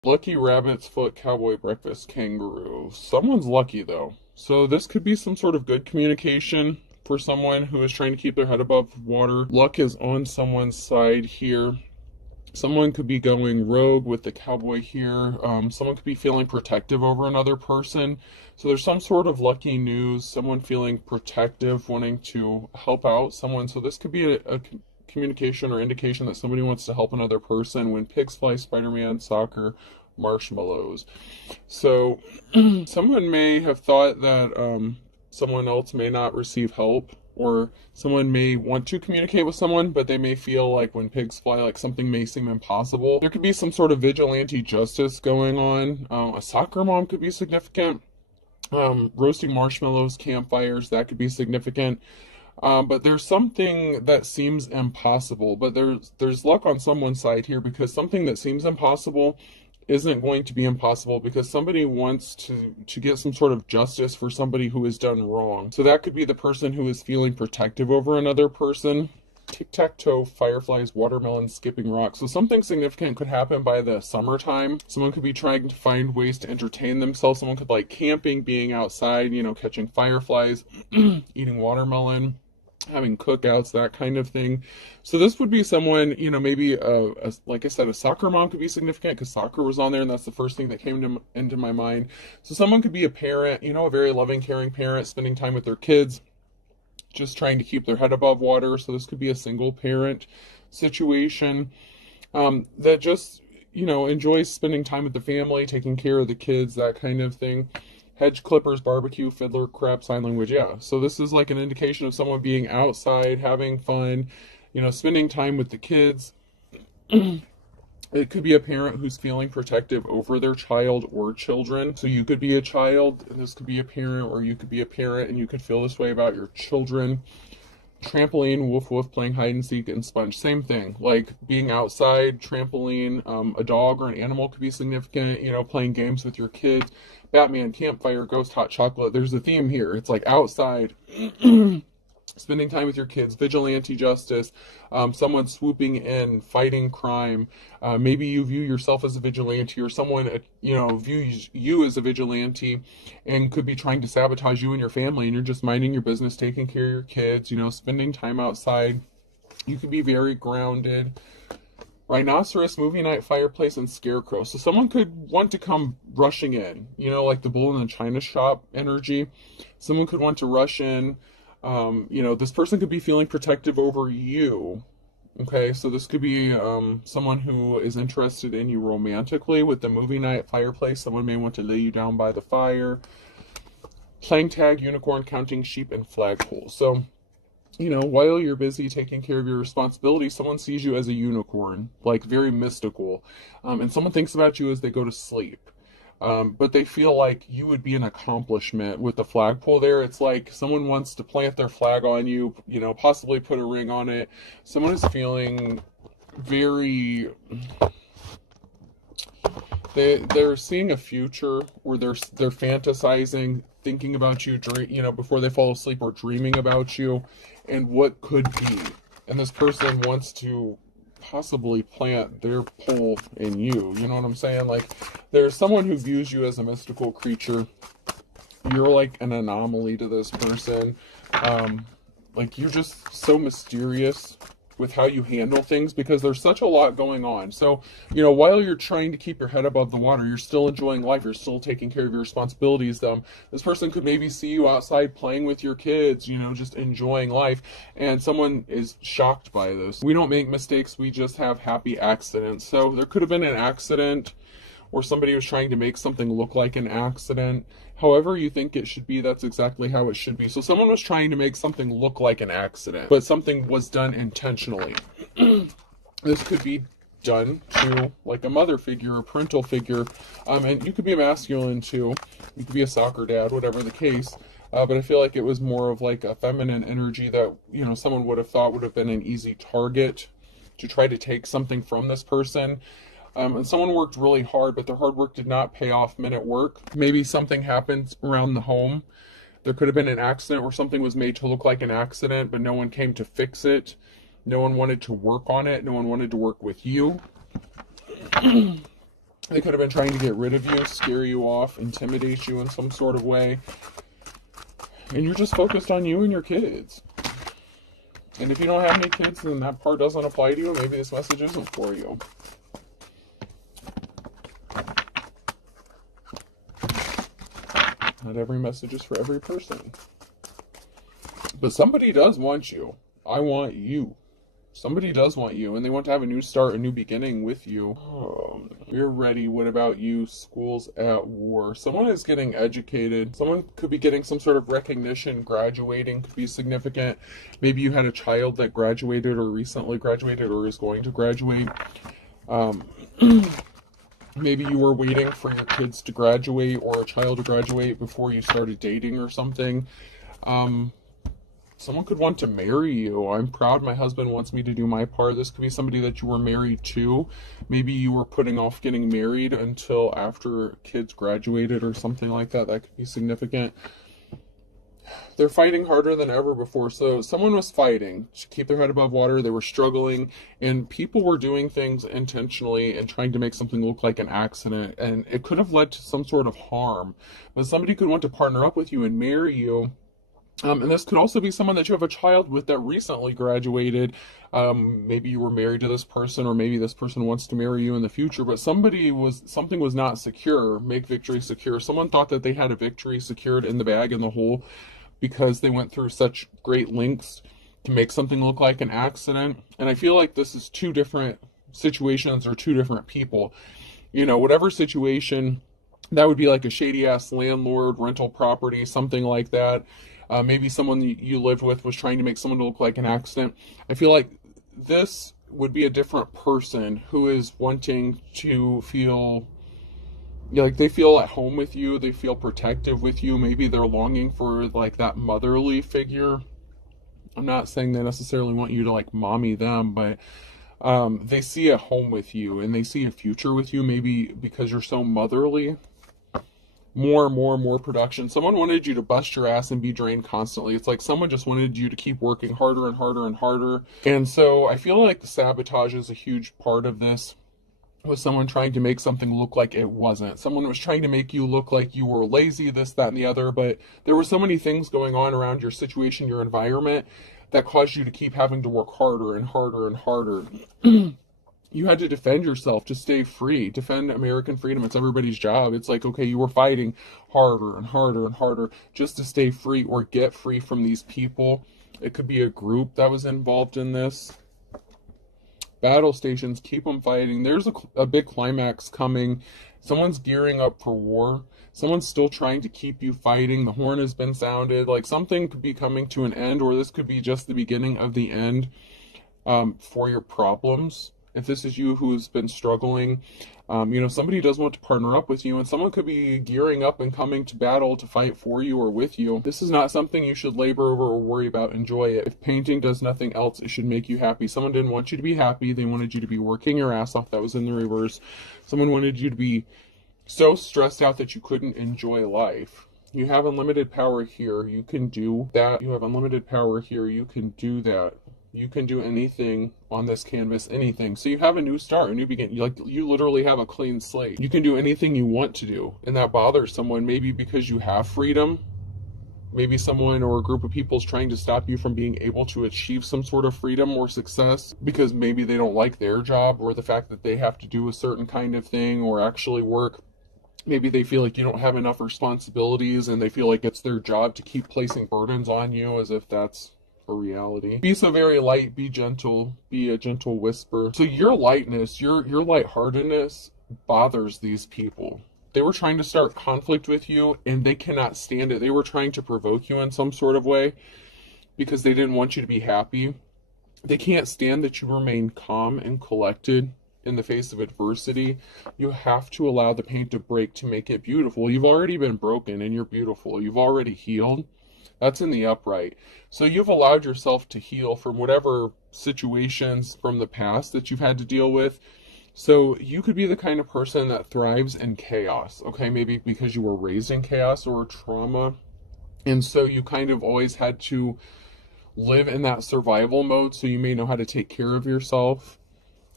Lucky rabbit's foot, cowboy breakfast, kangaroo. Someone's lucky though. So this could be some sort of good communication for someone who is trying to keep their head above water. Luck is on someone's side here. Someone could be going rogue with the cowboy here. Someone could be feeling protective over another person. So there's some sort of lucky news, someone feeling protective, wanting to help out someone. So this could be a communication or indication that somebody wants to help another person. When pigs fly, Spider-Man, soccer, marshmallows. So someone may have thought that someone else may not receive help, or someone may want to communicate with someone, but they may feel like when pigs fly, like something may seem impossible. There could be some sort of vigilante justice going on. A soccer mom could be significant. Roasting marshmallows, campfires, that could be significant. But there's something that seems impossible, but there's luck on someone's side here, because something that seems impossible isn't going to be impossible, because somebody wants to get some sort of justice for somebody who has done wrong. So that could be the person who is feeling protective over another person. Tic-tac-toe, fireflies, watermelon, skipping rocks. So something significant could happen by the summertime. Someone could be trying to find ways to entertain themselves. Someone could like camping, being outside, catching fireflies, eating watermelon, having cookouts, that kind of thing. So this would be someone, maybe like I said, a soccer mom could be significant, because soccer was on there and that's the first thing that came into my mind. So someone could be a parent, a very loving, caring parent, spending time with their kids, just trying to keep their head above water. So this could be a single parent situation that just, enjoys spending time with the family, taking care of the kids, that kind of thing. Hedge clippers, barbecue, fiddler, crap, sign language. Yeah. So this is like an indication of someone being outside, having fun, spending time with the kids. It could be a parent who's feeling protective over their child or children. So you could be a child, and this could be a parent, or you could be a parent and you could feel this way about your children. Trampoline, woof woof, playing hide and seek, and sponge. Same thing, like being outside, trampoline. A dog or an animal could be significant, playing games with your kids. Batman, campfire, ghost, hot chocolate. There's a theme here. It's like outside, spending time with your kids, vigilante justice, someone swooping in, fighting crime. Maybe you view yourself as a vigilante, or someone, views you as a vigilante and could be trying to sabotage you and your family, and you're just minding your business, taking care of your kids, spending time outside. You could be very grounded. Rhinoceros, movie night, fireplace, and scarecrow. So someone could want to come rushing in, like the bull in the china shop energy. Someone could want to rush in. This person could be feeling protective over you. Okay, so this could be someone who is interested in you romantically. With the movie night, fireplace, someone may want to lay you down by the fire. Playing tag, unicorn, counting sheep, and flagpole. So, while you're busy taking care of your responsibilities, someone sees you as a unicorn, like very mystical. And someone thinks about you as they go to sleep. But they feel like you would be an accomplishment with the flagpole there. It's like someone wants to plant their flag on you, possibly put a ring on it. Someone is feeling very... They're seeing a future, or they're fantasizing, thinking about you, before they fall asleep, or dreaming about you and what could be. And this person wants to possibly plant their pole in you. You know what I'm saying? Like, there's someone who views you as a mystical creature. You're like an anomaly to this person. Like, you're just so mysterious with how you handle things, because there's such a lot going on. So, while you're trying to keep your head above the water, you're still enjoying life, you're still taking care of your responsibilities. This person could maybe see you outside playing with your kids, just enjoying life, and someone is shocked by this. We don't make mistakes, we just have happy accidents. So there could have been an accident, or somebody was trying to make something look like an accident. However you think it should be, that's exactly how it should be. So someone was trying to make something look like an accident, but something was done intentionally. This could be done to like a mother figure, a parental figure, and you could be a masculine too. You could be a soccer dad, whatever the case. But I feel like it was more of like a feminine energy that, someone would have thought would have been an easy target to try to take something from this person. And someone worked really hard, but their hard work did not pay off men at work. Maybe something happened around the home. There could have been an accident where something was made to look like an accident, but no one came to fix it. No one wanted to work on it. No one wanted to work with you. They could have been trying to get rid of you, scare you off, intimidate you in some sort of way. And you're just focused on you and your kids. And if you don't have any kids, then that part doesn't apply to you. Maybe this message isn't for you. Not every message is for every person. But somebody does want you. I want you. Somebody does want you, and they want to have a new start, a new beginning with you. You're ready. What about you? School's at war. Someone is getting educated. Someone could be getting some sort of recognition. Graduating could be significant. Maybe you had a child that graduated or recently graduated or is going to graduate. Maybe you were waiting for your kids to graduate or a child to graduate before you started dating or something. Someone could want to marry you. I'm proud my husband wants me to do my part. This could be somebody that you were married to. Maybe you were putting off getting married until after kids graduated or something like that. That could be significant. They're fighting harder than ever before. So someone was fighting to keep their head above water. They were struggling, and people were doing things intentionally and trying to make something look like an accident. And it could have led to some sort of harm. But somebody could want to partner up with you and marry you. And this could also be someone that you have a child with that recently graduated. Maybe you were married to this person, or maybe this person wants to marry you in the future, but something was not secure. Make victory secure. Someone thought that they had a victory secured in the bag, in the hole, because they went through such great lengths to make something look like an accident. And I feel like this is two different situations or two different people. You know, whatever situation, that would be like a shady ass landlord, rental property, something like that. Maybe someone you lived with was trying to make someone look like an accident. I feel like this would be a different person who is wanting to feel like they feel at home with you. They feel protective with you. Maybe they're longing for like that motherly figure. I'm not saying they necessarily want you to like mommy them, but they see a home with you and they see a future with you. Maybe because you're so motherly. More production. Someone wanted you to bust your ass and be drained constantly. It's like someone just wanted you to keep working harder and harder and harder. And so I feel like the sabotage is a huge part of this, with someone trying to make something look like it wasn't. Someone was trying to make you look like you were lazy, this, that, and the other, but there were so many things going on around your situation, your environment, that caused you to keep having to work harder and harder and harder. You had to defend yourself to stay free, defend American freedom. It's everybody's job. It's like, okay, you were fighting harder and harder and harder just to stay free or get free from these people. It could be a group that was involved in this. Battle stations, keep them fighting. There's a big climax coming. Someone's gearing up for war. Someone's still trying to keep you fighting. The horn has been sounded. Like something could be coming to an end, or this could be just the beginning of the end for your problems. If this is you who's been struggling, somebody does want to partner up with you, and someone could be gearing up and coming to battle to fight for you or with you. This is not something you should labor over or worry about. Enjoy it. If painting does nothing else, it should make you happy. Someone didn't want you to be happy. They wanted you to be working your ass off. That was in the reverse. Someone wanted you to be so stressed out that you couldn't enjoy life. You have unlimited power here. You can do that. You have unlimited power here. You can do that. You can do anything on this canvas, anything. So you have a new start, a new beginning. You literally have a clean slate. You can do anything you want to do. And that bothers someone, maybe because you have freedom. Maybe someone or a group of people is trying to stop you from being able to achieve some sort of freedom or success because maybe they don't like their job, or the fact that they have to do a certain kind of thing or actually work. Maybe they feel like you don't have enough responsibilities and they feel like it's their job to keep placing burdens on you as if that's a reality. Be so very light, be gentle, be a gentle whisper. So your lightness, your lightheartedness bothers these people. They were trying to start conflict with you and they cannot stand it. They were trying to provoke you in some sort of way because they didn't want you to be happy. They can't stand that you remain calm and collected in the face of adversity. You have to allow the paint to break to make it beautiful. You've already been broken and you're beautiful. You've already healed. That's in the upright. So you've allowed yourself to heal from whatever situations from the past that you've had to deal with. So you could be the kind of person that thrives in chaos. Okay, maybe because you were raised in chaos or trauma. And so you kind of always had to live in that survival mode. So you may know how to take care of yourself.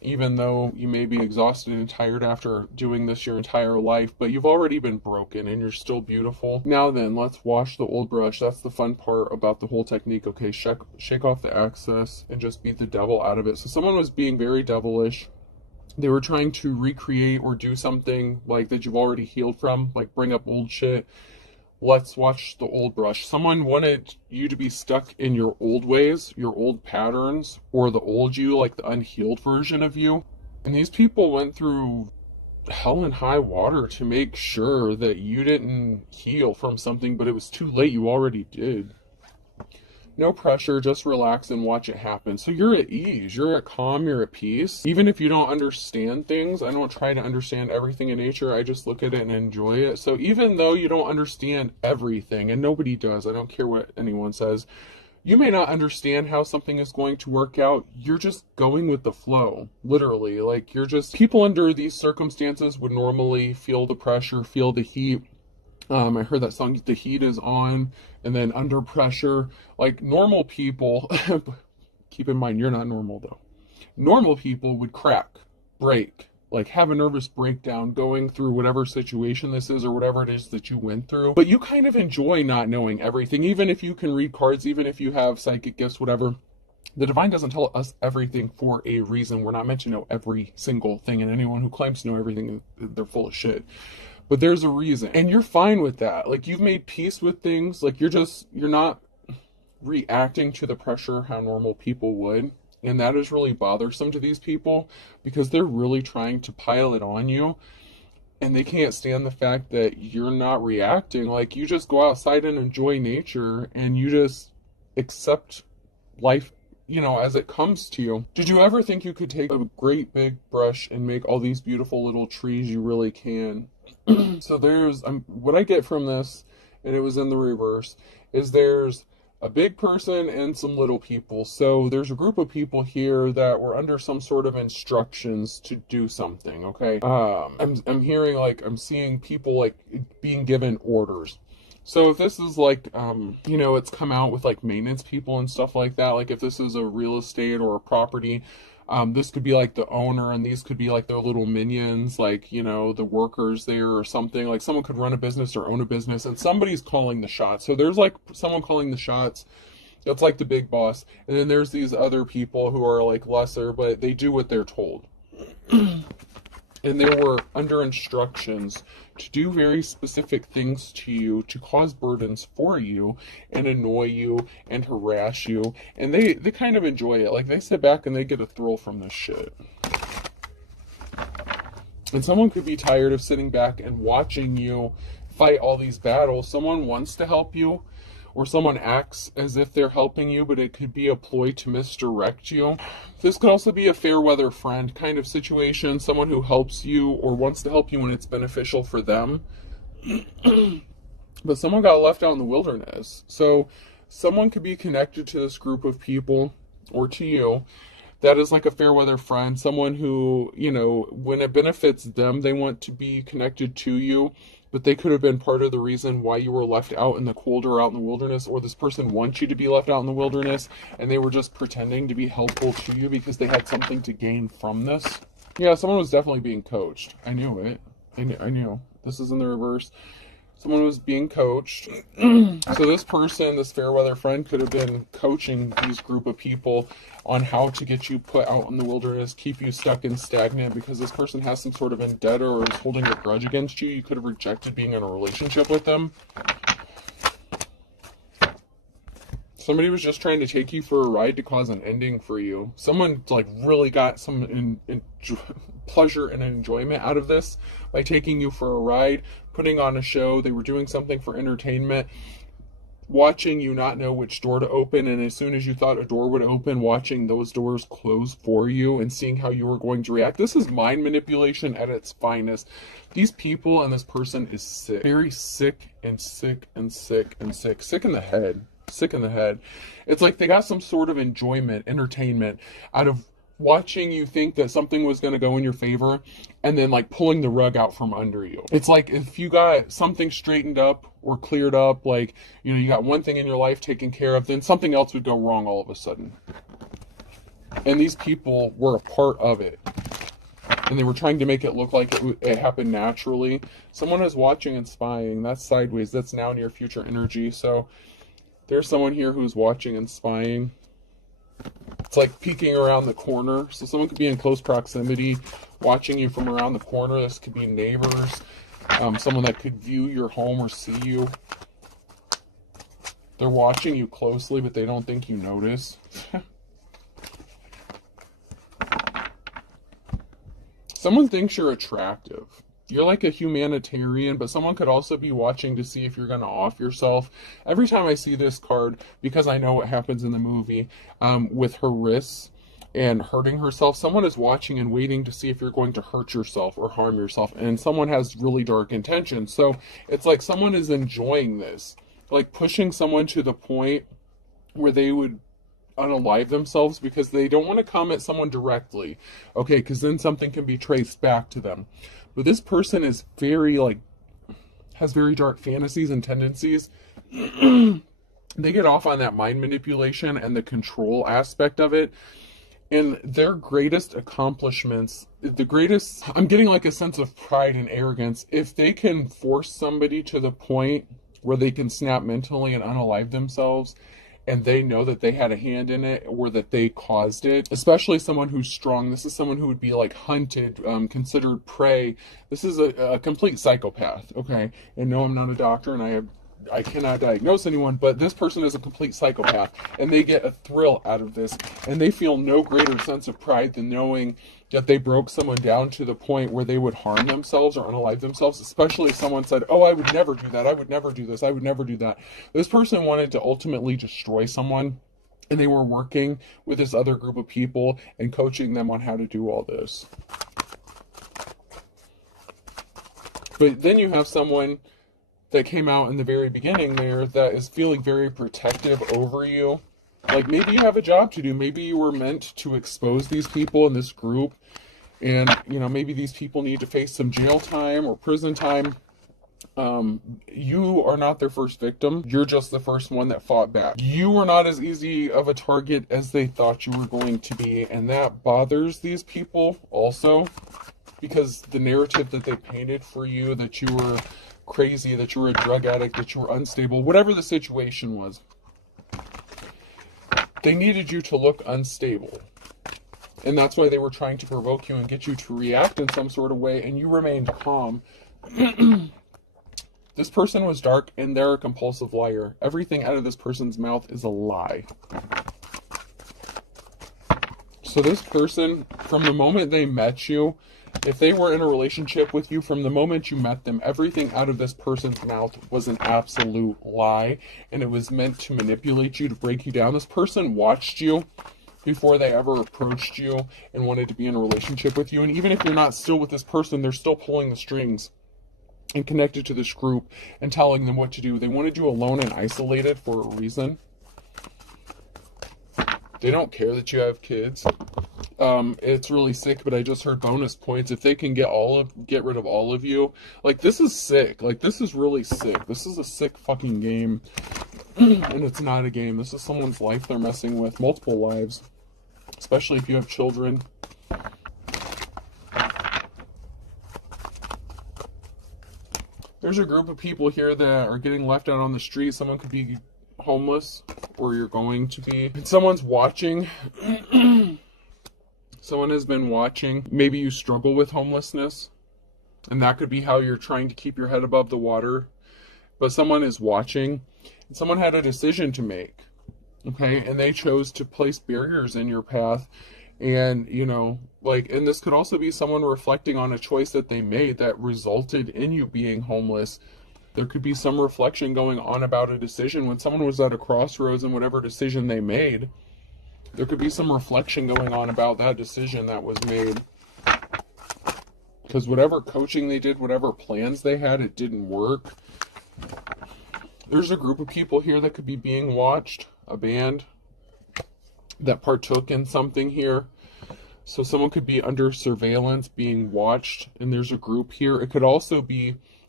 even though you may be exhausted and tired after doing this your entire life, but you've already been broken and you're still beautiful. Now then, let's wash the old brush. That's the fun part about the whole technique. Okay, shake off the excess and just beat the devil out of it. So someone was being very devilish. They were trying to recreate or do something like that you've already healed from, like bring up old shit. Let's watch the old brush. Someone wanted you to be stuck in your old ways, your old patterns, or the old you, like the unhealed version of you. And these people went through hell and high water to make sure that you didn't heal from something, but it was too late. You already did. No pressure, just relax and watch it happen. So you're at ease, you're at calm, you're at peace. Even if you don't understand things, I don't try to understand everything in nature, I just look at it and enjoy it. So even though you don't understand everything, and nobody does, I don't care what anyone says, you may not understand how something is going to work out. You're just going with the flow, literally. Like, you're just, people under these circumstances would normally feel the pressure, feel the heat. I heard that song, The Heat Is On, and then Under Pressure. Like, normal people, keep in mind, you're not normal though. Normal people would crack, break, like have a nervous breakdown going through whatever situation this is or whatever it is that you went through. But you kind of enjoy not knowing everything, even if you can read cards, even if you have psychic gifts, whatever. The divine doesn't tell us everything for a reason. We're not meant to know every single thing, and anyone who claims to know everything, they're full of shit. But there's a reason, and you're fine with that. Like, you've made peace with things. Like, you're not reacting to the pressure how normal people would. And that is really bothersome to these people because they're really trying to pile it on you, and they can't stand the fact that you're not reacting. Like, you just go outside and enjoy nature, and you just accept life, you know, as it comes to you. Did you ever think you could take a great big brush and make all these beautiful little trees? You really can. So there's, what I get from this, and it was in the reverse, is there's a big person and some little people. So there's a group of people here that were under some sort of instructions to do something, okay? I'm hearing, like, I'm seeing people, like, being given orders. So if this is like, you know, it's come out with like maintenance people and stuff like that, like if this is a real estate or a property, this could be like the owner, and these could be like their little minions, like, you know, the workers there or something. Like, someone could run a business or own a business, and somebody's calling the shots. So there's like someone calling the shots. That's like the big boss. And then there's these other people who are like lesser, but they do what they're told. And they were under instructions to do very specific things to you, to cause burdens for you, and annoy you, and harass you. And they kind of enjoy it. Like, they sit back and they get a thrill from this shit. And someone could be tired of sitting back and watching you fight all these battles. Someone wants to help you, or someone acts as if they're helping you, but it could be a ploy to misdirect you. This could also be a fair weather friend kind of situation, someone who helps you or wants to help you when it's beneficial for them. But someone got left out in the wilderness. So someone could be connected to this group of people, or to you, that is like a fair weather friend, someone who, you know, when it benefits them, they want to be connected to you. But they could have been part of the reason why you were left out in the cold or out in the wilderness, or this person wants you to be left out in the wilderness, and they were just pretending to be helpful to you because they had something to gain from this. Yeah, someone was definitely being coached. I knew it. I knew. This is in the reverse. Someone was being coached. So this person, this fair weather friend, could have been coaching these group of people on how to get you put out in the wilderness, keep you stuck and stagnant, because this person has some sort of vendetta or is holding a grudge against you. You could have rejected being in a relationship with them. Somebody was just trying to take you for a ride to cause an ending for you. Someone like really got some pleasure and enjoyment out of this by taking you for a ride, putting on a show. They were doing something for entertainment, watching you not know which door to open, and as soon as you thought a door would open, watching those doors close for you and seeing how you were going to react. This is mind manipulation at its finest. These people and this person is sick. Very sick and sick and sick and sick. Sick in the head. Sick in the head. It's like they got some sort of enjoyment, entertainment out of watching you think that something was going to go in your favor, and then like pulling the rug out from under you. It's like if you got something straightened up or cleared up, like, you know, you got one thing in your life taken care of, then something else would go wrong all of a sudden. And these people were a part of it. And they were trying to make it look like it happened naturally. Someone is watching and spying. That's sideways. That's now near future energy. So there's someone here who's watching and spying. It's like peeking around the corner. So someone could be in close proximity, watching you from around the corner. This could be neighbors, someone that could view your home or see you. They're watching you closely, but they don't think you notice. Someone thinks you're attractive. You're like a humanitarian, but someone could also be watching to see if you're going to off yourself. Every time I see this card, because I know what happens in the movie with her wrists and hurting herself, someone is watching and waiting to see if you're going to hurt yourself or harm yourself. And someone has really dark intentions. So it's like someone is enjoying this, like pushing someone to the point where they would unalive themselves because they don't want to come at someone directly, okay, because then something can be traced back to them. But this person is very, like, has very dark fantasies and tendencies. They get off on that mind manipulation and the control aspect of it. And their greatest accomplishments, I'm getting like a sense of pride and arrogance. If they can force somebody to the point where they can snap mentally and unalive themselves, and they know that they had a hand in it or that they caused it, especially someone who's strong. This is someone who would be like hunted, considered prey. This is a complete psychopath, okay? And no, I'm not a doctor, and I cannot diagnose anyone, but this person is a complete psychopath, and they get a thrill out of this, and they feel no greater sense of pride than knowing that they broke someone down to the point where they would harm themselves or unalive themselves, especially if someone said, oh, I would never do that, I would never do this, I would never do that. This person wanted to ultimately destroy someone, and they were working with this other group of people and coaching them on how to do all this. But then you have someone that came out in the very beginning there that is feeling very protective over you. Like maybe you have a job to do. Maybe you were meant to expose these people in this group. And, you know, maybe these people need to face some jail time or prison time. You are not their first victim. You're just the first one that fought back. You were not as easy of a target as they thought you were going to be. And that bothers these people also, because the narrative that they painted for you, that you were crazy, that you were a drug addict, that you were unstable, whatever the situation was, they needed you to look unstable. And that's why they were trying to provoke you and get you to react in some sort of way, and you remained calm. This person was dark, and they're a compulsive liar. Everything out of this person's mouth is a lie. So this person, from the moment they met you, if they were in a relationship with you, from the moment you met them, everything out of this person's mouth was an absolute lie, and it was meant to manipulate you, to break you down. This person watched you before they ever approached you and wanted to be in a relationship with you. And even if you're not still with this person, they're still pulling the strings and connected to this group and telling them what to do. They wanted you alone and isolated for a reason. They don't care that you have kids. It's really sick, but I just heard bonus points. If they can get rid of all of you, like, this is sick. Like, this is really sick. This is a sick fucking game. And it's not a game. This is someone's life they're messing with. Multiple lives. Especially if you have children. There's a group of people here that are getting left out on the street. Someone could be homeless, or you're going to be. And someone's watching. Someone has been watching. Maybe you struggle with homelessness, and that could be how you're trying to keep your head above the water. But someone is watching, and someone had a decision to make, okay? And they chose to place barriers in your path. And, you know, like, and this could also be someone reflecting on a choice that they made that resulted in you being homeless. There could be some reflection going on about a decision when someone was at a crossroads in whatever decision they made. There could be some reflection going on about that decision that was made. Because whatever coaching they did, whatever plans they had, it didn't work. There's a group of people here that could be being watched, a band that partook in something here. So someone could be under surveillance, being watched, and there's a group here. It could also be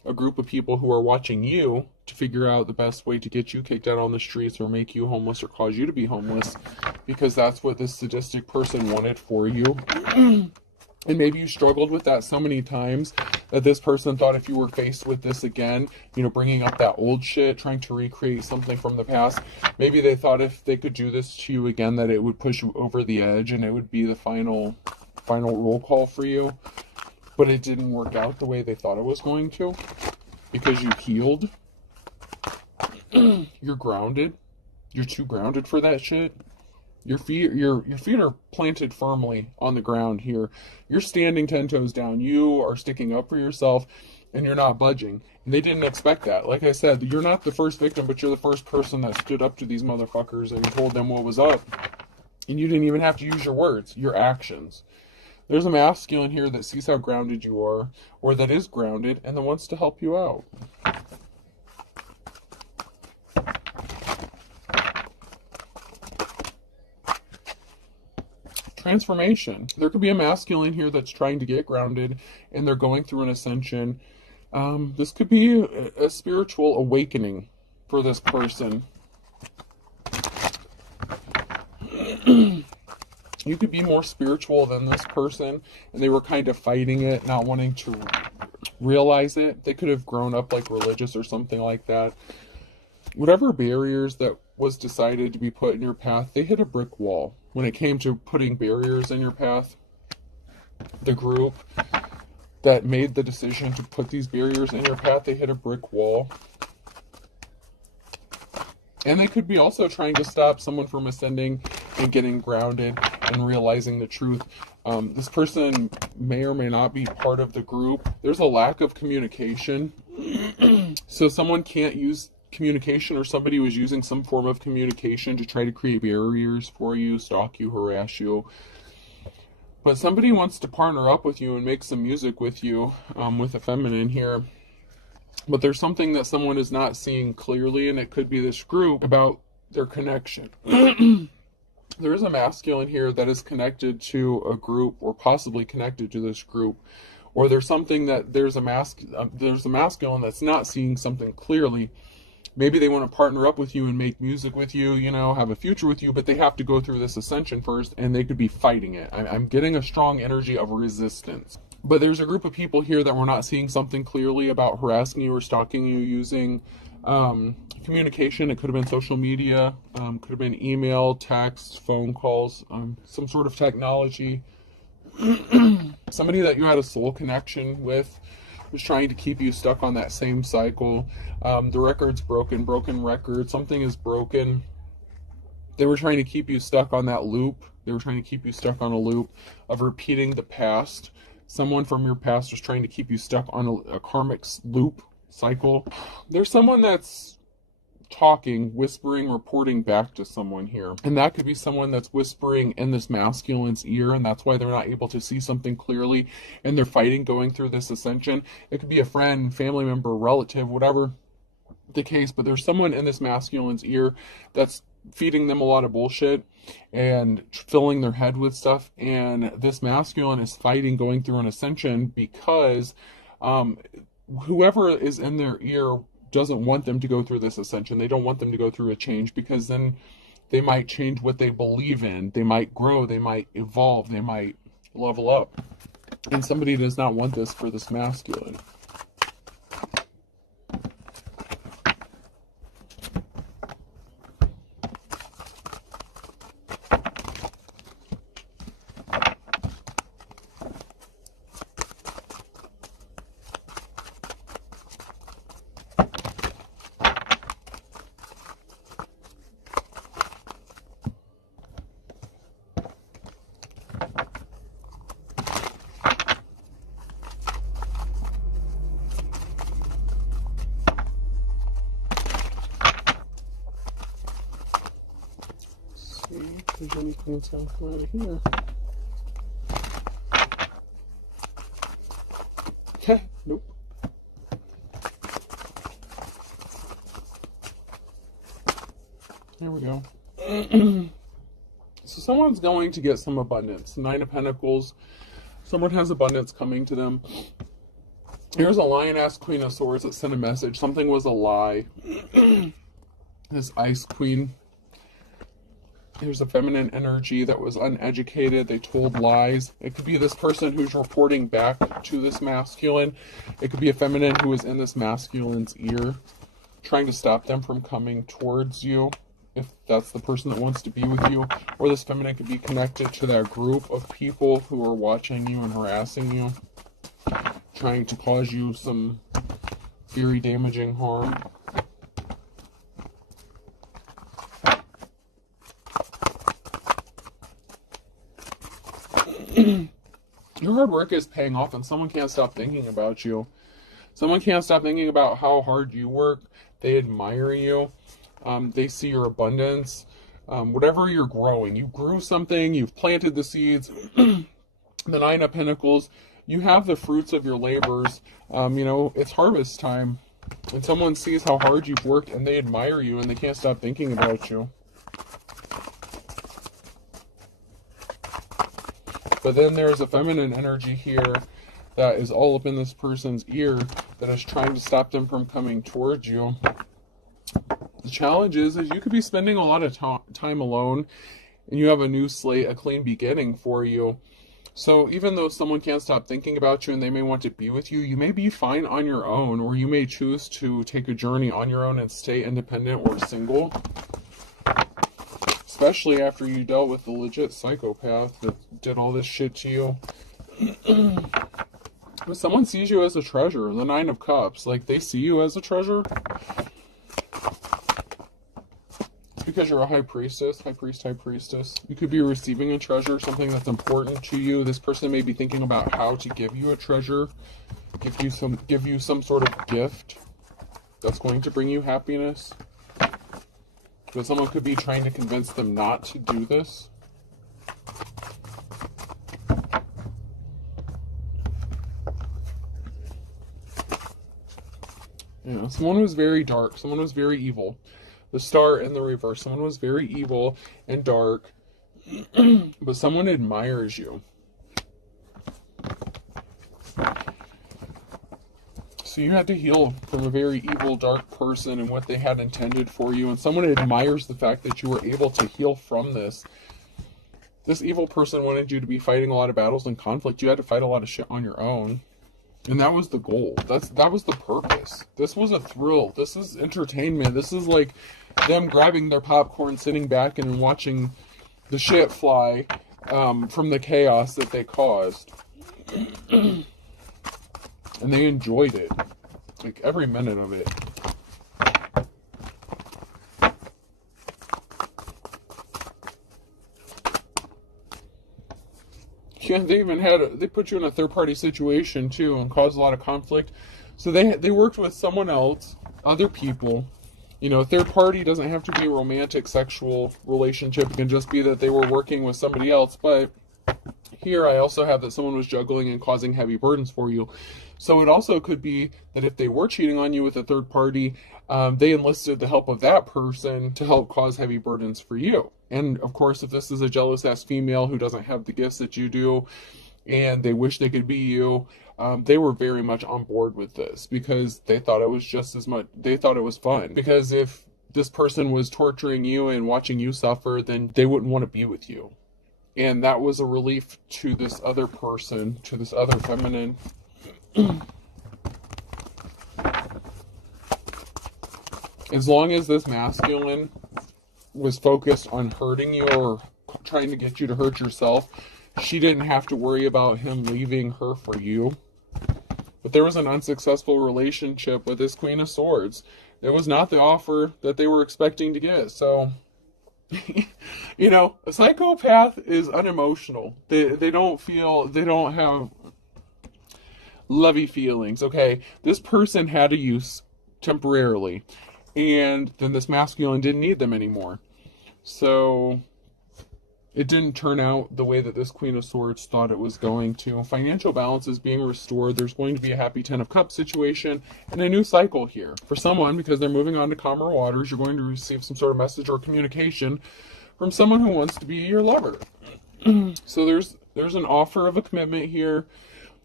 a group of people who are watching you to figure out the best way to get you kicked out on the streets or make you homeless or cause you to be homeless, because that's what this sadistic person wanted for you. And maybe you struggled with that so many times that this person thought if you were faced with this again, you know, bringing up that old shit, trying to recreate something from the past, maybe they thought if they could do this to you again that it would push you over the edge and it would be the final roll call for you. But it didn't work out the way they thought it was going to, because you healed. You're grounded. You're too grounded for that shit. Your feet are planted firmly on the ground here. You're standing 10 toes down. You are sticking up for yourself, and you're not budging. And they didn't expect that. Like I said, you're not the first victim, but you're the first person that stood up to these motherfuckers and told them what was up. And you didn't even have to use your words, your actions. There's a masculine here that sees how grounded you are, or that is grounded, and that wants to help you out. Transformation. There could be a masculine here that's trying to get grounded and they're going through an ascension. This could be a spiritual awakening for this person. You could be more spiritual than this person and they were kind of fighting it, not wanting to realize it. They could have grown up like religious or something like that. Whatever barriers that was decided to be put in your path, they hit a brick wall. When it came to putting barriers in your path, the group that made the decision to put these barriers in your path, they hit a brick wall. And they could be also trying to stop someone from ascending and getting grounded and realizing the truth. This person may or may not be part of the group. There's a lack of communication. So someone can't use communication, or somebody was using some form of communication to try to create barriers for you, stalk you, harass you. But somebody wants to partner up with you and make some music with you, with a feminine here. But there's something that someone is not seeing clearly, and it could be this group, about their connection. There is a masculine here that is connected to a group, or possibly connected to this group. Or there's something that there's a masculine that's not seeing something clearly. Maybe they want to partner up with you and make music with you, you know, have a future with you, but they have to go through this ascension first, and they could be fighting it. I'm getting a strong energy of resistance. But there's a group of people here that we're not seeing something clearly about harassing you or stalking you using communication. It could have been social media, could have been email, text, phone calls, some sort of technology. Somebody that you had a soul connection with was trying to keep you stuck on that same cycle. The record's broken record, something is broken. They were trying to keep you stuck on that loop. They were trying to keep you stuck on a loop of repeating the past. Someone from your past was trying to keep you stuck on a karmic loop cycle. There's someone that's talking, whispering, reporting back to someone here. And that could be someone that's whispering in this masculine's ear, and that's why they're not able to see something clearly, and they're fighting going through this ascension. It could be a friend, family member, relative, whatever the case, but there's someone in this masculine's ear that's feeding them a lot of bullshit and filling their head with stuff, and this masculine is fighting going through an ascension because whoever is in their ear doesn't want them to go through this ascension. They don't want them to go through a change, because then they might change what they believe in. They might grow, they might evolve, they might level up. And somebody does not want this for this masculine. If there's anything that's going to come out of here. Nope. There we go. So someone's going to get some abundance. 9 of Pentacles. Someone has abundance coming to them. Here's a Lioness Queen of Swords that sent a message. Something was a lie. This Ice Queen. Here's a feminine energy that was uneducated. They told lies. It could be this person who's reporting back to this masculine. It could be a feminine who is in this masculine's ear, trying to stop them from coming towards you, if that's the person that wants to be with you. Or this feminine could be connected to that group of people who are watching you and harassing you, trying to cause you some very damaging harm. Your hard work is paying off, and someone can't stop thinking about you. Someone can't stop thinking about how hard you work. They admire you. They see your abundance. Whatever you're growing, you grew something, you've planted the seeds. The Nine of Pentacles, you have the fruits of your labors. It's harvest time. And someone sees how hard you've worked, and they admire you, and they can't stop thinking about you. But then there's a feminine energy here that is all up in this person's ear that is trying to stop them from coming towards you. The challenge is you could be spending a lot of time alone, and you have a new slate, a clean beginning for you. So even though someone can't stop thinking about you and they may want to be with you, you may be fine on your own, or you may choose to take a journey on your own and stay independent or single. Especially after you dealt with the legit psychopath that did all this shit to you. But someone sees you as a treasure. The Nine of Cups. Like, they see you as a treasure. It's because you're a high priestess. High priest, high priestess. You could be receiving a treasure, something that's important to you. This person may be thinking about how to give you a treasure. Give you some sort of gift that's going to bring you happiness. But someone could be trying to convince them not to do this. Someone was very dark. Someone was very evil. The Star in the reverse. Someone was very evil and dark. But someone admires you. So you had to heal from a very evil, dark person and what they had intended for you. And someone admires the fact that you were able to heal from this. This evil person wanted you to be fighting a lot of battles and conflict. You had to fight a lot of shit on your own. And that was the goal. That was the purpose. This was a thrill. This is entertainment. This is like them grabbing their popcorn, sitting back and watching the shit fly from the chaos that they caused. And they enjoyed it. Like, every minute of it. Yeah, they put you in a third-party situation, too, and caused a lot of conflict. So they worked with someone else, other people. Third party doesn't have to be a romantic, sexual relationship. It can just be that they were working with somebody else. But here I also have that someone was juggling and causing heavy burdens for you. So it also could be that if they were cheating on you with a third party, they enlisted the help of that person to help cause heavy burdens for you. And of course, if this is a jealous-ass female who doesn't have the gifts that you do, and they wish they could be you, they were very much on board with this because they thought it was just as much, they thought it was fun. Because if this person was torturing you and watching you suffer, then they wouldn't want to be with you. And that was a relief to this other person, to this other feminine. As long as this masculine was focused on hurting you or trying to get you to hurt yourself, she didn't have to worry about him leaving her for you. But there was an unsuccessful relationship with this Queen of Swords. It was not the offer that they were expecting to get. So, a psychopath is unemotional. They don't have lovey feelings. Okay, this person had a use temporarily, and then this masculine didn't need them anymore. So it didn't turn out the way that this Queen of Swords thought it was going to. Financial balance is being restored. There's going to be a happy Ten of Cups situation and a new cycle here. For someone, because they're moving on to calmer waters, you're going to receive some sort of message or communication from someone who wants to be your lover. So there's an offer of a commitment here.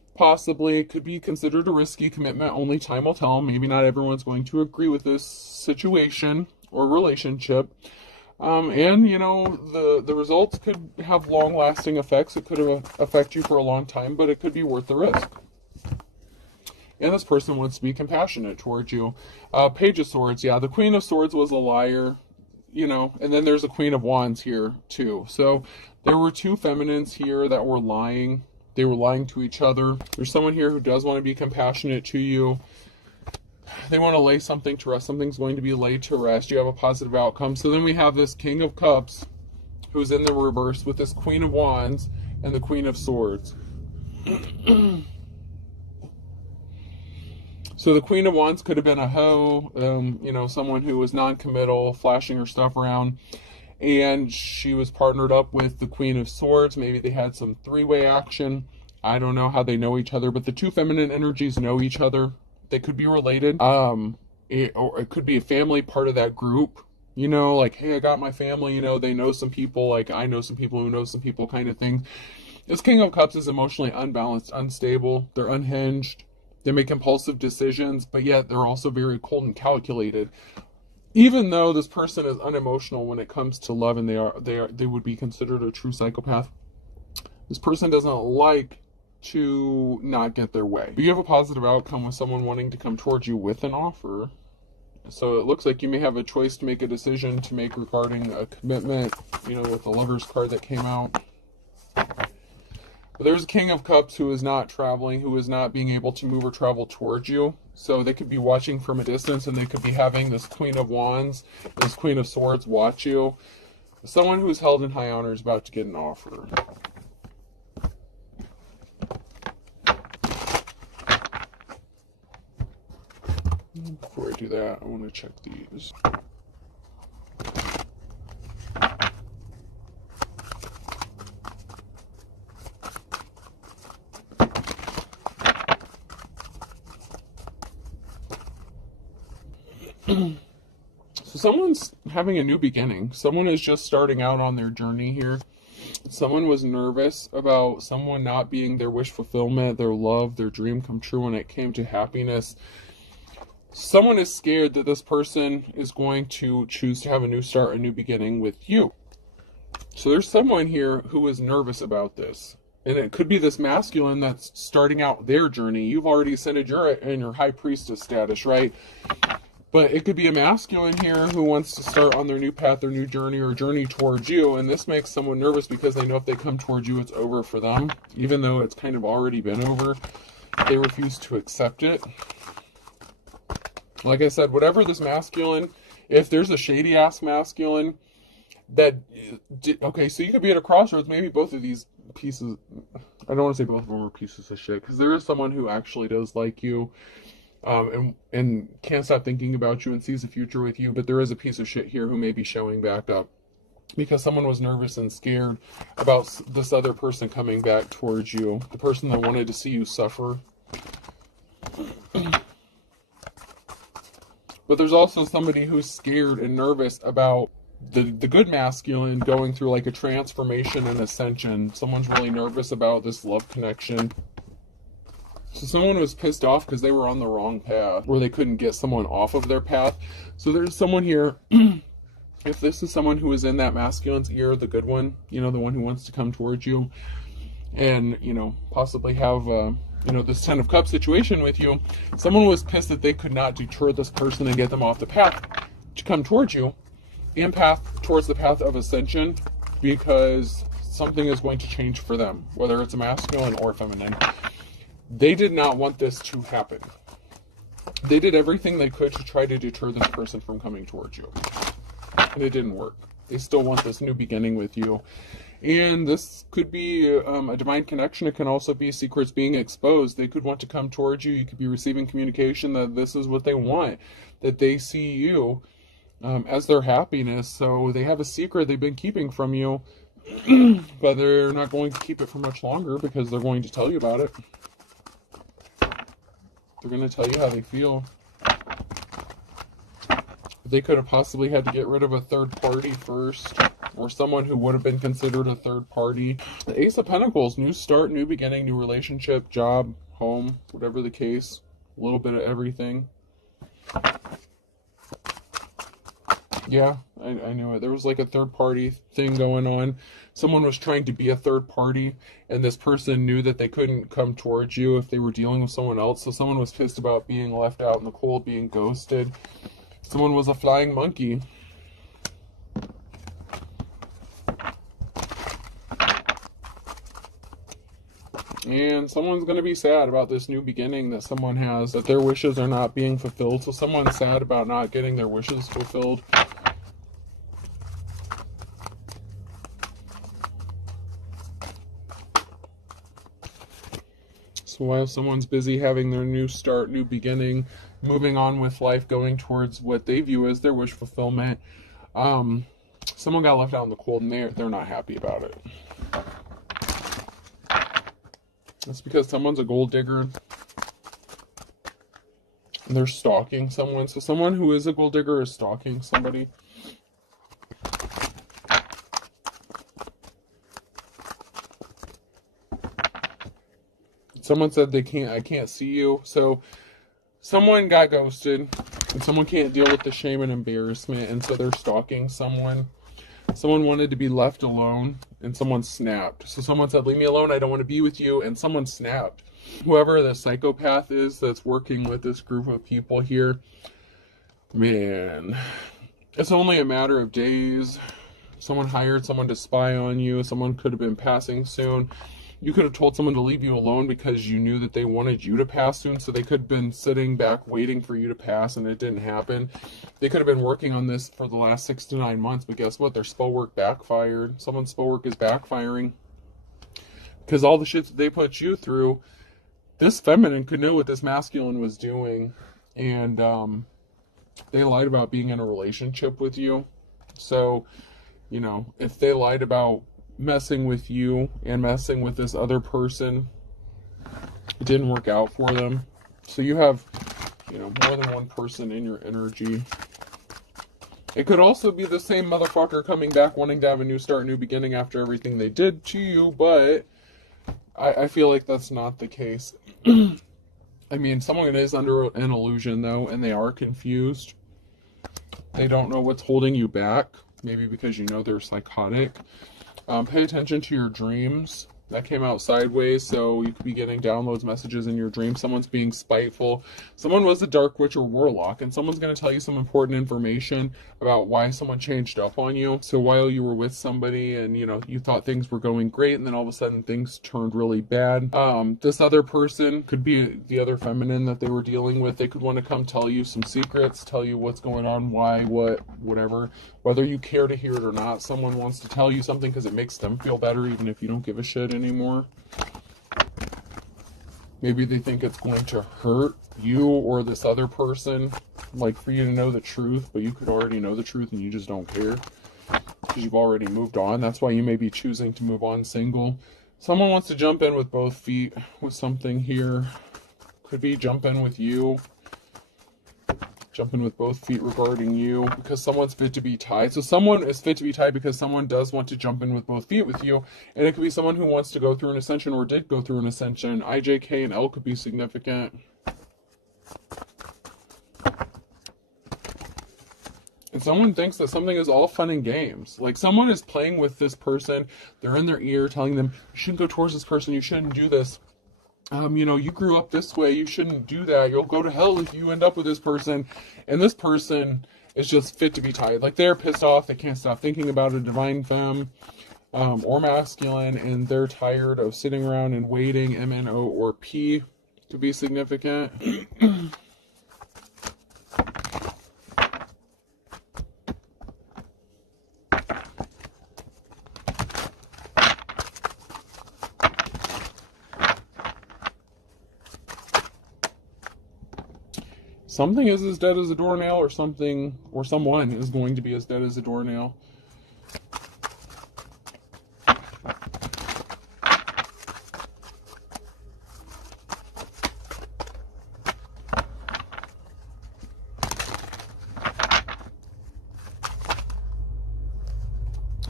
Possibly. It could be considered a risky commitment. Only time will tell. Maybe not everyone's going to agree with this situation or relationship. And, you know, the results could have long-lasting effects. It could affect you for a long time, but it could be worth the risk. And this person wants to be compassionate towards you. Page of Swords. Yeah, the Queen of Swords was a liar, you know, and then there's a Queen of Wands here, too. So there were two feminines here that were lying. They were lying to each other. There's someone here who does want to be compassionate to you. They want to lay something to rest. Something's going to be laid to rest. You have a positive outcome. So then we have this King of Cups who's in the reverse with this Queen of Wands and the Queen of Swords. So the Queen of Wands could have been a hoe, you know, someone who was non-committal, flashing her stuff around. And she was partnered up with the Queen of Swords. Maybe they had some three-way action. I don't know how they know each other, but the two feminine energies know each other. They could be related. Or it could be a family part of that group. You know, like, hey, I got my family, you know, they know some people, like I know some people who know some people kind of thing. This King of Cups is emotionally unbalanced, unstable. They're unhinged. They make impulsive decisions, but yet they're also very cold and calculated. Even though this person is unemotional when it comes to love, and they would be considered a true psychopath, this person doesn't like to not get their way. You have a positive outcome with someone wanting to come towards you with an offer. So it looks like you may have a choice to make, a decision to make regarding a commitment, you know, with the Lover's card that came out. But there's a King of Cups who is not traveling, who is not being able to move or travel towards you. So they could be watching from a distance, and they could be having this Queen of Wands, this Queen of Swords watch you. Someone who's held in high honor is about to get an offer. Before I do that, I want to check these. So someone's having a new beginning. Someone is just starting out on their journey here. Someone was nervous about someone not being their wish fulfillment, their love, their dream come true when it came to happiness. Someone is scared that this person is going to choose to have a new start, a new beginning with you. So there's someone here who is nervous about this. And it could be this masculine that's starting out their journey. You've already ascended, you're in your high priestess status, right? But it could be a masculine here who wants to start on their new path, their new journey, or journey towards you. And this makes someone nervous because they know if they come towards you, it's over for them. Even though it's kind of already been over, they refuse to accept it. Like I said, whatever this masculine, if there's a shady-ass masculine that... Okay, so you could be at a crossroads. Maybe both of these pieces... I don't want to say both of them are pieces of shit, because there is someone who actually does like you. And can't stop thinking about you and sees a future with you, but there is a piece of shit here who may be showing back up because someone was nervous and scared about this other person coming back towards you, the person that wanted to see you suffer. But there's also somebody who's scared and nervous about the good masculine going through like a transformation and ascension. Someone's really nervous about this love connection. So someone was pissed off because they were on the wrong path, or they couldn't get someone off of their path. So there's someone here, if this is someone who is in that masculine's ear, the good one, you know, the one who wants to come towards you and, you know, possibly have, you know, this Ten of Cups situation with you. Someone was pissed that they could not deter this person and get them off the path to come towards you and path towards the path of ascension, because something is going to change for them, whether it's a masculine or feminine. They did not want this to happen. They did everything they could to try to deter this person from coming towards you. And it didn't work. They still want this new beginning with you. And this could be a divine connection. It can also be secrets being exposed. They could want to come towards you. You could be receiving communication that this is what they want. That they see you as their happiness. So they have a secret they've been keeping from you. But they're not going to keep it for much longer because they're going to tell you about it. They're going to tell you how they feel. They could have possibly had to get rid of a third party first. or someone who would have been considered a third party. The Ace of Pentacles, new start, new beginning, new relationship, job, home, whatever the case, a little bit of everything. Yeah, I knew it. There was like a third party thing going on. Someone was trying to be a third party, and this person knew that they couldn't come towards you if they were dealing with someone else. So someone was pissed about being left out in the cold, being ghosted. Someone was a flying monkey. And someone's going to be sad about this new beginning that someone has, that their wishes are not being fulfilled. So someone's sad about not getting their wishes fulfilled. So while someone's busy having their new start, new beginning, moving on with life, going towards what they view as their wish fulfillment, someone got left out in the cold, and they're not happy about it. That's because someone's a gold digger and they're stalking someone. So someone who is a gold digger is stalking somebody. Someone said I can't see you. So someone got ghosted and someone can't deal with the shame and embarrassment, and so they're stalking someone. Someone wanted to be left alone, and someone snapped. So someone said, leave me alone, I don't want to be with you, and someone snapped. Whoever the psychopath is that's working with this group of people here, man, it's only a matter of days. Someone hired someone to spy on you. Someone could have been passing soon. You could have told someone to leave you alone because you knew that they wanted you to pass soon, so they could have been sitting back waiting for you to pass, and it didn't happen. They could have been working on this for the last 6 to 9 months, but guess what? Their spell work backfired. Someone's spell work is backfiring because all the shit that they put you through, this feminine could know what this masculine was doing, and they lied about being in a relationship with you. So, you know, if they lied about messing with you and messing with this other person, it didn't work out for them. So you have, you know, more than one person in your energy. It could also be the same motherfucker coming back wanting to have a new start, new beginning after everything they did to you, but I feel like that's not the case. I mean, someone is under an illusion though, and they are confused. They don't know what's holding you back, maybe because you know they're psychotic. Pay attention to your dreams. That came out sideways, so you could be getting downloads, messages in your dreams. Someone's being spiteful. Someone was a dark witch or warlock, and someone's going to tell you some important information about why someone changed up on you. So while you were with somebody and, you know, you thought things were going great, and then all of a sudden things turned really bad. This other person could be the other feminine that they were dealing with. They could want to come tell you some secrets, tell you what's going on, why, what, whatever. Whether you care to hear it or not, someone wants to tell you something because it makes them feel better, even if you don't give a shit anymore. Maybe they think it's going to hurt you or this other person, like for you to know the truth, but you could already know the truth and you just don't care because you've already moved on. That's why you may be choosing to move on single. Someone wants to jump in with both feet with something here. Could be jump in with you. Jumping with both feet regarding you because someone's fit to be tied. So someone is fit to be tied because someone does want to jump in with both feet with you, and it could be someone who wants to go through an ascension or did go through an ascension. I, J, K, and L could be significant. And someone thinks that something is all fun and games. Like someone is playing with this person. They're in their ear telling them, you shouldn't go towards this person. You shouldn't do this. You know, you grew up this way, you shouldn't do that, you'll go to hell if you end up with this person. And this person is just fit to be tied. Like they're pissed off, they can't stop thinking about a divine femme or masculine, and they're tired of sitting around and waiting. MNO or P to be significant. Something is as dead as a doornail, or something, or someone is going to be as dead as a doornail.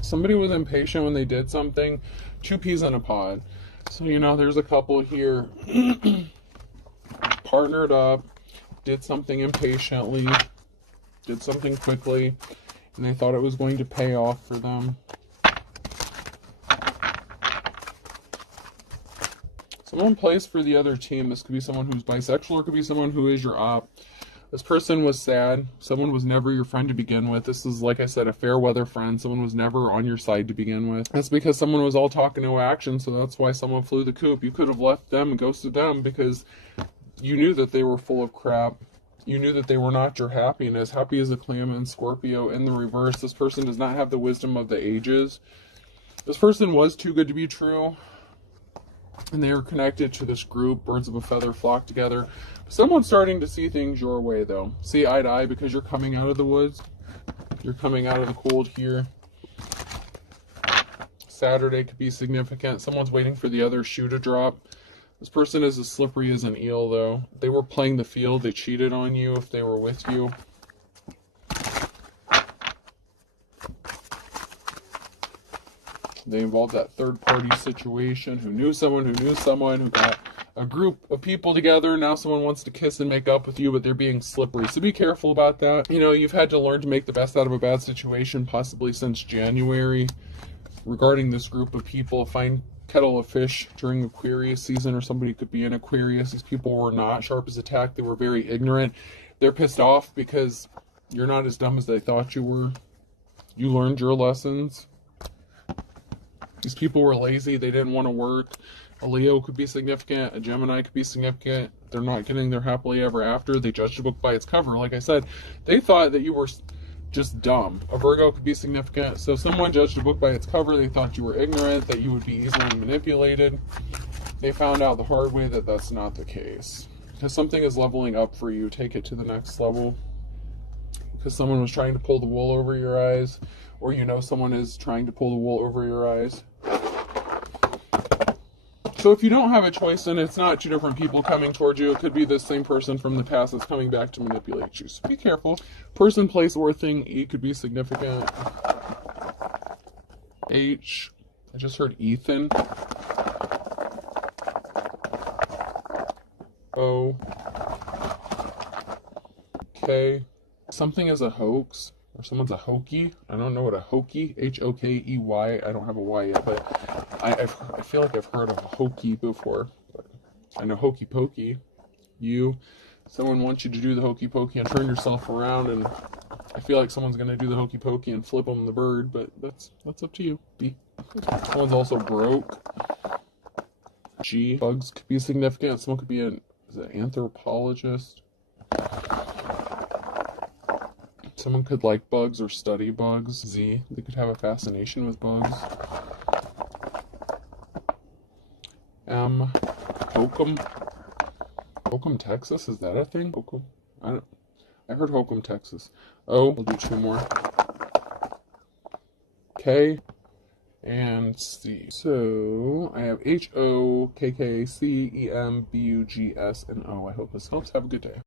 Somebody was impatient when they did something. Two peas in a pod. So, you know, there's a couple here partnered up, did something impatiently, did something quickly, and they thought it was going to pay off for them. Someone plays for the other team. This could be someone who's bisexual, or it could be someone who is your op. This person was sad. Someone was never your friend to begin with. This is, like I said, a fair weather friend. Someone was never on your side to begin with. That's because someone was all talk and no action, so that's why someone flew the coop. You could have left them and ghosted them because you knew that they were full of crap. You knew that they were not your happiness. Happy as a clam in Scorpio. In the reverse, this person does not have the wisdom of the ages. This person was too good to be true. And they are connected to this group. Birds of a feather flock together. Someone's starting to see things your way, though. See eye to eye because you're coming out of the woods. You're coming out of the cold here. Saturday could be significant. Someone's waiting for the other shoe to drop. This person is as slippery as an eel, though. They were playing the field. They cheated on you if they were with you. They involved that third-party situation who knew someone, who got a group of people together. Now someone wants to kiss and make up with you, but they're being slippery. So be careful about that. You know, you've had to learn to make the best out of a bad situation, possibly since January. Regarding this group of people, find kettle of fish during Aquarius season, or somebody could be in Aquarius. These people were not sharp as a tack. They were very ignorant. They're pissed off because you're not as dumb as they thought you were. You learned your lessons. These people were lazy. They didn't want to work. A Leo could be significant. A Gemini could be significant. They're not getting their happily ever after. They judged a book by its cover. Like I said, they thought that you were just dumb. A Virgo could be significant. So someone judged a book by its cover. They thought you were ignorant, that you would be easily manipulated. They found out the hard way that that's not the case. Because something is leveling up for you. Take it to the next level. Because someone was trying to pull the wool over your eyes. Or you know someone is trying to pull the wool over your eyes. So if you don't have a choice, then it's not two different people coming towards you. It could be the same person from the past that's coming back to manipulate you. So be careful. Person, place, or thing. E could be significant. H. I just heard Ethan. O. K. Something is a hoax. Or someone's a hokey. I don't know what a hokey, H-O-K-E-Y. I don't have a Y yet, but I feel like I've heard of a hokey before. But I know hokey pokey. You. Someone wants you to do the hokey pokey and turn yourself around, and I feel like someone's going to do the hokey pokey and flip them the bird, but that's up to you. B. Someone's also broke. G. Bugs could be significant. Someone could be an anthropologist. Someone could like bugs or study bugs. Z. They could have a fascination with bugs. M. Hokum. Hokum, Texas? Is that a thing? Hokum? I heard Hokum, Texas. O. We'll do two more. K. And C. So I have H-O-K-K-C-E-M-B-U-G-S and O. I hope this helps. Have a good day.